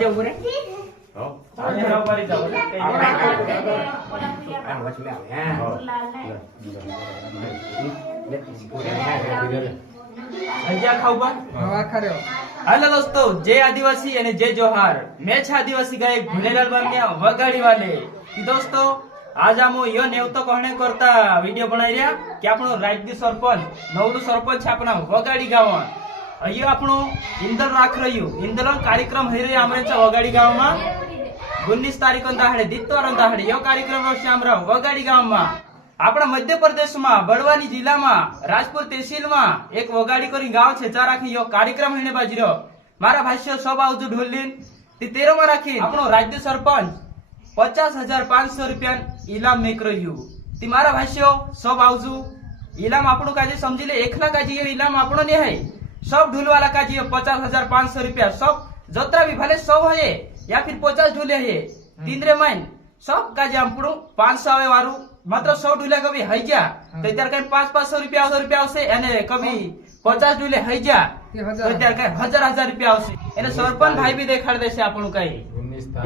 Hello दोस्तों, जय आदिवासी અને जय जोहार। मैं छे आदिवासी गायक भुलेलाल बामिया वगाड़ी वाले। दोस्तों आज हम यो नेवतो कहणे करता वीडियो बनाई रहा कि आपनो राज्य सरपंच नवलू सरपंच आपना वगाड़ी गाव अयो आपनो इंदल राख रह्यु इंदल कार्यक्रम हई रह्यो आमरेचा वगाड़ी गाव में 19 तारीख दाहड़े दित्वार दाहड़े यो कार्यक्रम रह्यो आमरा वगाड़ी गाव में अपना मध्य प्रदेश में बड़वानी जिला में राजपुर तहसील में एक वगाड़ी करी गांव छे चा राखी यो कार्यक्रम हेने बाजरो मारा भाष्य सब आवजो ढोलीन ती 13 में राखी आपनो राज्य सरपंच 50,500 रुपया इनाम मेक रह्यु ती मारा भाष्य सब आवजो इनाम आपनो काजे समझी ले एकला काजे ये इनाम आपनो ने है सब ढोल वाला काजे 50,500 रुपया सब जत्रा भी भले 100 है या फिर 50 ढोले है तीनरे माइन सब काजे आपनो 500 आवे वारू मात्र 100 ढूले कभी हई जा तो त्यार कहीं 500 रुपया 1,000 रुपया आवशे एने कभी 50 ढूले हई जा तो त्यार कहीं 1,000 रुपया आवशे एने सरपंच भाई भी देखाड़ देशे आपनु कई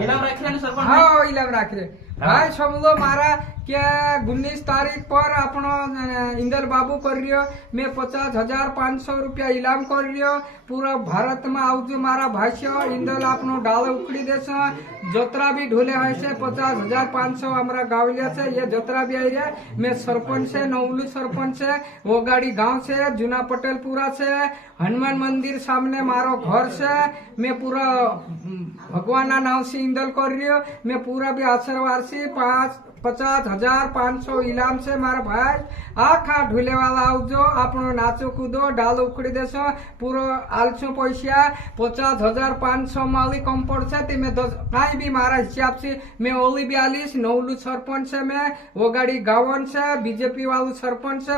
इनाम राखले ने सरपंच हां इनाम राखले भाई समझो मारा क्या 19 तारीख पर अपनो इंदल बाबू कर रियो मैं 50,500 रुपया इनाम कर रियो पूरा भारत में आवजो मारा भाष्य इंदल अपनो डाल उखड़ी देशो जोतरा भी ढोले है से 50,500 हमारा गावलिया से ये जोतरा भी आई रहा मैं सरपंच से नवलू सरपंच से वगाड़ी गांव से जूना पटेलपुरा से हनुमान मंदिर सामने मारो घर से मैं पूरा भगवान ना नाम से इंदल कर रियो मैं पूरा भी आशीर्वाद से 50,500 इनाम से मारा भाई आखा ढूले वाला आवजो अपनो नाचो कूदो डाल उखड़ी देशो पूरा आलसो पैसा 50,500 माली कम पड़से ती मैं कहीं भी मारा हिसाब से मैं ओली 42 नवलू सरपंच से मैं वगाड़ी गावन से बीजेपी वालू सरपंच से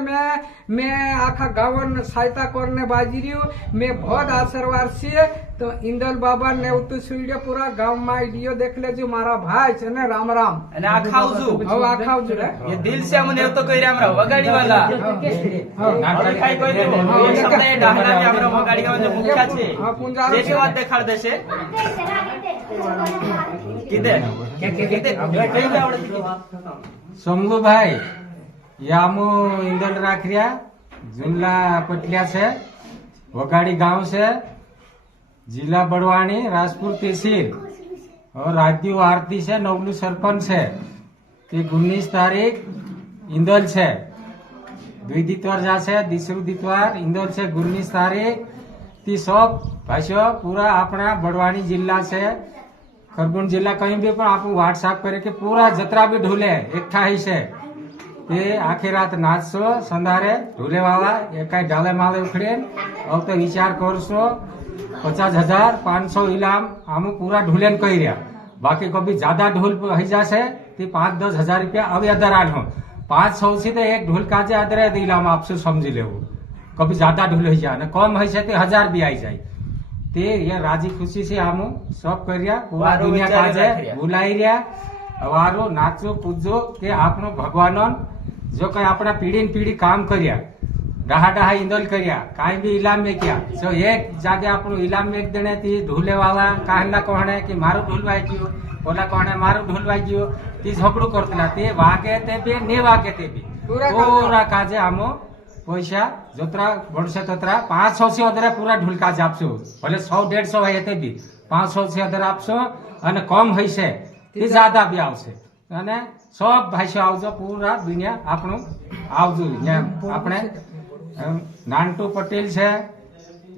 मैं आखा गावन सहायता करने बाजी रही हूँ मैं बहुत आशीर्वाद से तो इंदल बाबा ने उतु सुइडे पूरा गांव में वीडियो देख ले जो मारा भाई छे ने राम राम અને આખાવજુ आखावजू ये दिल से हम नेवतो कई रे हमरा वगाड़ी वाला और खाई कोई देबो ये सब ये डाहला में हमरा वगाड़ी गाव जो मुख्य छे जेके बात देखाड़ देशे किदे किदे कई आवडे समलू भाई यामू इंदल राखरिया जुमला पटलिया से वगाड़ी गांव से जिला बड़वानी राजपुर तहसील और राज्य आरती से नवलू सरपंच है कि 19 तारीख इंदल से दुई दितवार जा से तीसरू दितवार इंदल से 19 तारीख ती सब भाषो पूरा अपना बड़वानी जिला से खरगोन जिला कहीं भी पर आप व्हाट्सएप करे कि पूरा जतरा भी ढूले एकठा ही से ये आखिर रात नाचसो संधारे ढूले वाला एक डाले माले उखड़े अब तो विचार करसो 50,500 इनाम हम पूरा ढूलेन कही रहा बाकी कभी ज्यादा ढोल हो जासे 5-10 हजार रुपया अब अदर आल हो 500 से तो एक ढोल काजे अदर इनाम आपसे समझ ले कभी ज्यादा ढोल हो जाए ना कम है तो 1000 भी आई जाए ते ये राजी खुशी से हम सब कर रिया पूरा दुनिया काजे बुलाई रिया वारो नाचो कूदो के आपनो भगवान जो कहीं अपना पीढ़ी न पीढ़ी काम करिया डहा डहा इंदल करिया कहीं भी इलाम में किया जो एक जागे आपनो इलाम में देने थी ढूले वाला कहना कहने कि मारो ढूलवाई गयो बोला कहने मारो ढूलवाई गयो ती झगड़ू करतला ते वागे ते भी ने वागे ते भी पूरा काजे हमो पैसा जोतरा बड़से तोतरा 500 से अदर पूरा ढूल काज आपसो भले 100-150 है ते भी 500 से अदर आपसो अने कम है से ती ज्यादा भी आवसे अने सब भाषा आवजो पूरा दुनिया आपनो आवजो अपने नानटू पटेल से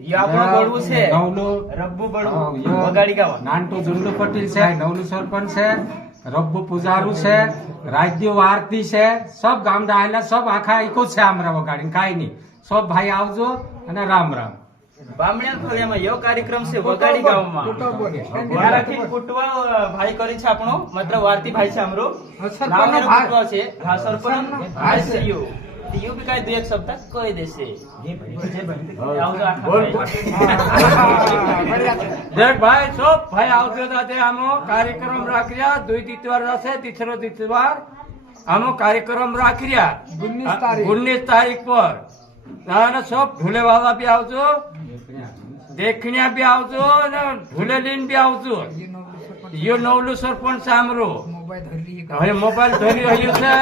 ये आपनो बड़ू से नवलू रब्बू बड़ू वगाड़ी गाव नानटू जुल्लू पटेल से नवलू सरपंच से रब्बू पुजारू से राज्य आरती से सब गाम डायला सब आखा इको से हमरा वगाड़ी काई नहीं सब भाई आवजो अने राम राम बामणिया फळिया में यो कार्यक्रम से वगाड़ी गाव में मराठी कुटवा भाई करी छे आपनो मतलब वारती भाई छे हमरो नाम कुटवा छे हां सरपंच भाई से यो यू भी काय दो एक शब्द कह देसे देख भाई सब भाई आवते जाते हम कार्यक्रम राखरिया दुई दितवार जासे तीसरो दितवार हम कार्यक्रम राखरिया 19 तारीख पर सब ढूले वाला भी आवजो देखण्या बी आवजो અને ભૂલેલીન બી આવજો યો નવલું સરપંચ સામરો મોબાઈલ ધરી હવે મોબાઈલ ધરી રહ્યું છે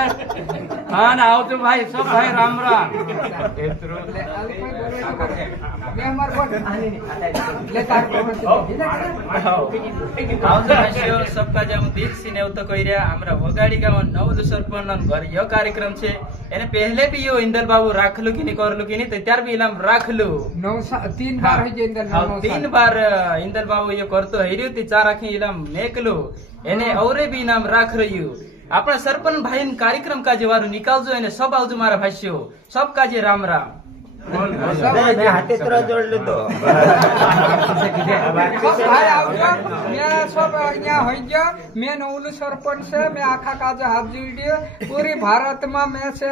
હા ને આવજો ભાઈ સબ ભાઈ રામ રામ सबका जब दिल से नेवतो कइरा हमरा वगाड़ी गाव नवलु सरपंच घर यो कार्यक्रम छे एने पहले भी यो इंदल बाबू राखलु कि नहीं करलु कि नहीं तो त्यार भी इलाम राखलु 3 बार है जे इंदल 3 बार इंदल बाबू यो करतो हेर्यो ती 4 आखी इलाम मेकलु एने औरे भी इनाम राख रह्यु आपણા સરપંચ ભાઈ કાર્યક્રમ કાજે વારું નિકાલજો એને સબ આવજો મારા ભાઈઓ સબ કાજે રામ રામ હાથે તરફ જોડ લીધો ભાઈ આવજો મેં सब અહીંયા હોઈ ગયો મેં નવલું સરપંચ છે મેં આખા કાજે હાથ જોઈ રહ્યો પૂરી ભારતમાં મેં છે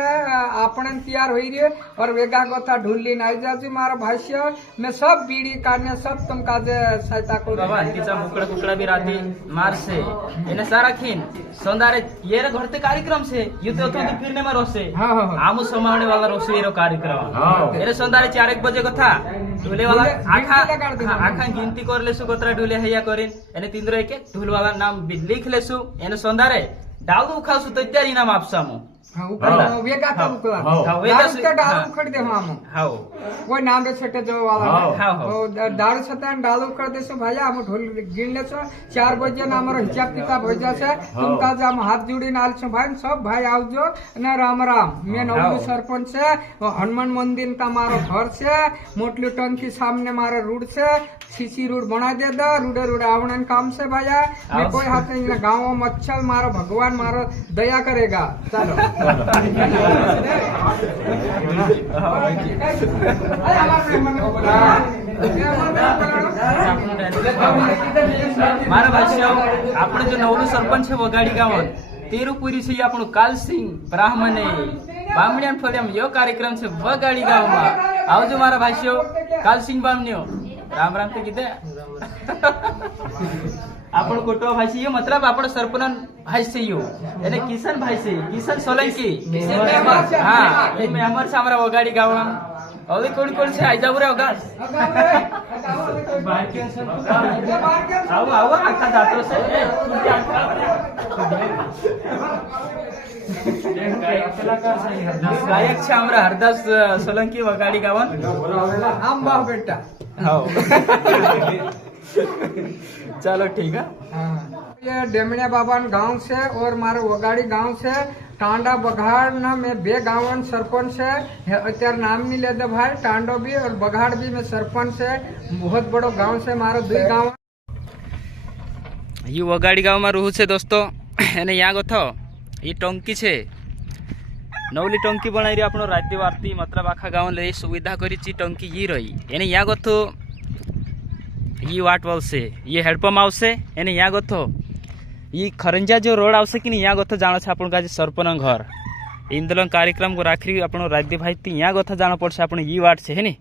આપણે તૈયાર હોઈ રહ્યો और वेगा गोथा ढूली नाई जाजी मारा भाष्य मैं सब बीड़ी काटने सब तुम काजे सहायता करो बाबा हल्कीचा मुकड़ा कुकड़ा भी राती मार से એને સારા ખીન સોંદારે येरे घर ते कार्यक्रम से युद्ध तो फिरने में रोसे हाँ हाँ आमु समावने वाला रोसे येरो कार्यक्रम एरे सोंदारे 4 बजे कथा ढोले वाला आखा गिनती कर लेसु कतरा ढोले हैया करिन एने तिंद्रो एके ढोल वाला नाम भी लिख लेसु एने सोंदारे डालू उखासु तो त्यारी नाम आपसामु हाँ ऊपर वेगा का उकला दारू का डालू उखड़ दे हम हाओ कोई नाम रे छटे जो वाला हाँ दारू छतान डालू उखड़ दे सो भाई हम ढोल गिन ले सो 4 बजे ना हमरो हिसाब किताब हो जासे तुम का हम हाथ जोड़ी नाल छो भाई सब भाई आवजो ने राम राम मैं नवलू सरपंच से हनुमान मंदिर का मारो घर से मोटली टंकी सामने मारो रोड से सीसी रोड बना दे दो रूडे रूडे आवणन काम से भैया मैं कोई हाथ नहीं गाँव में मच्छर मारो भगवान मारो दया करेगा चलो મારા ભાઈઓ આપણે જો નવલું સરપંચ છે વગાડી ગાવન તેરુપુરી છે આપણું કાલસિંહ બ્રાહ્મણે બામણિયાન ફળિયામ યો કાર્યક્રમ છે વગાડી ગામમાં આવજો મારા ભાઈઓ કાલસિંહ બામણિયો રામ રામ તો કીધે આપણો કોટો ભાઈ છે મતલબ આપણો સરપંચ ભાઈ છે યો એને કિશન ભાઈ છે કિશન સોલંકી હા એ મેમ્બર છે અમારા વગાડી ગામમાં હવે કોણ કોણ છે આઈ જાવ રે વગાડ આવો આવો આખા દાતો છે ગાયક છે हमरा हरदास सोलंकी वगाड़ी गावन आम बाह बेटा हाँ चलो ठीक है ये डेमड़िया बाबा गांव से और मारो वगाड़ी गांव से टांडा बघाड़ ना में 2 गांवन सरपंच है अत्यार नाम नहीं लेते भाई टांडो भी और बघाड़ भी में सरपंच है बहुत बड़ो गांव से मारो 2 गांव ये वगाड़ी गांव में रहू छे दोस्तों एने यहाँ गो ये टंकी छे नवली टंकी बनाई रही आपनो राज्य वार्ती मतलब आखा गाँव ले सुविधा करी ची टंकी ये रही एने यहाँ गो ये वाट वाल से ये हेडपम्प आवशे एने यहाँ गो ये खरंजा जो रोड आवशे कि यहाँ गो जानो छे आपन का सरपंच घर इंदलन कार्यक्रम को राखी आपनो राज्य भाई यहाँ गो जानो पड़शे आपन ये वाट छे हे नी